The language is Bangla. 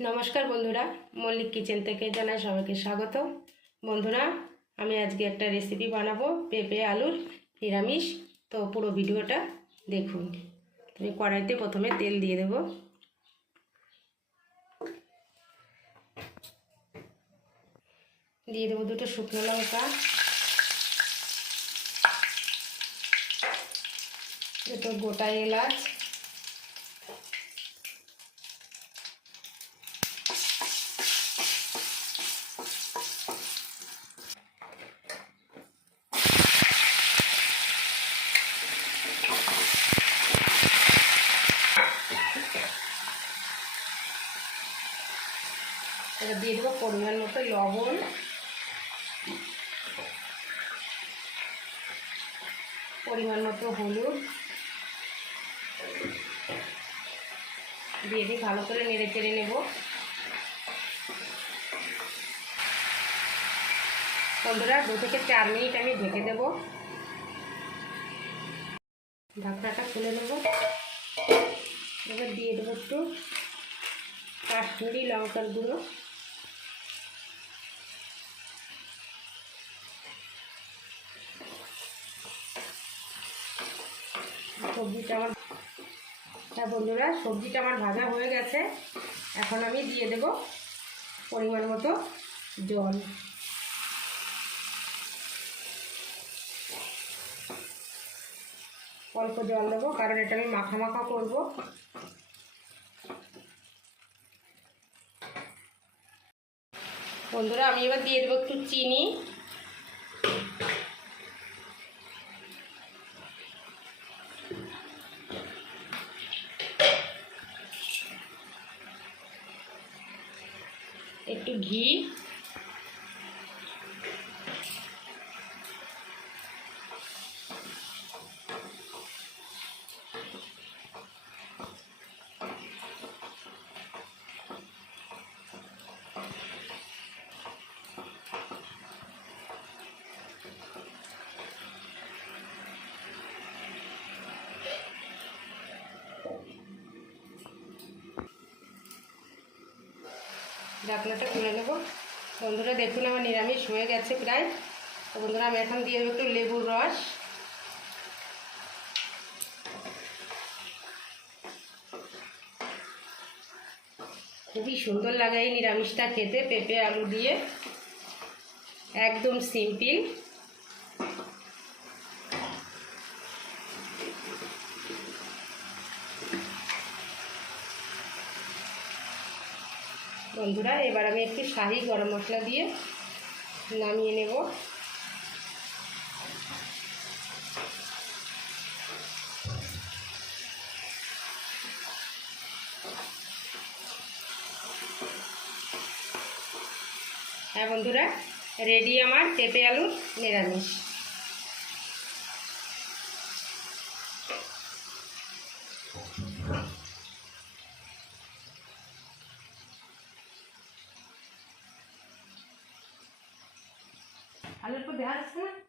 নমস্কার বন্ধুরা, মল্লিক কিচেন থেকে জানাই সবাইকে স্বাগত। বন্ধুরা, আমি আজকে একটা রেসিপি বানাবো, পেঁপে, আলুর নিরামিষ। তো পুরো ভিডিওটা দেখুন। আমি কড়াইতে প্রথমে তেল দিয়ে দেব। দিয়ে দেবো দুটো শুকনো লঙ্কা। দুটো গোটা এলাচ। এটা দিয়ে দেবো পরিমাণ মতো লবণ। পরিমাণ মতো হলুদ। দিয়ে দিয়ে ভালো করে নেড়ে চেড়ে নেব। বন্ধুরা, দু থেকে চার মিনিট আমি ঢেকে দেব। ঢাকনাটা খুলে নেব। এবার দিয়ে দেবো একটু কাশ্মীরি লঙ্কার গুঁড়ো। সবজিটা আমার হ্যাঁ বন্ধুরা, সবজিটা আমার ভাজা হয়ে গেছে। এখন আমি দিয়ে দেব পরিমাণ মতো জল। অল্প জল দেবো, কারণ এটা আমি মাখা মাখা করব। বন্ধুরা, আমি এবার দিয়ে দেবো একটু চিনি। একটু ঘি ঢাকনাটা খুলে নেব। বন্ধুরা, দেখুন আমার নিরামিষ হয়ে গেছে প্রায়। তো বন্ধুরা, আমি এখন দিয়ে দেবো একটু লেবুর রস। খুবই সুন্দর লাগে এই নিরামিষটা খেতে, পেঁপে, আলু দিয়ে। একদম সিম্পল। বন্ধুরা, এবার আমি একটু শাহি গরম মশলা দিয়ে নামিয়ে নেব। হ্যাঁ বন্ধুরা রেডি আমার পেঁপে আলুর নিরামিষ। আলুর পর দেখা যাচ্ছে না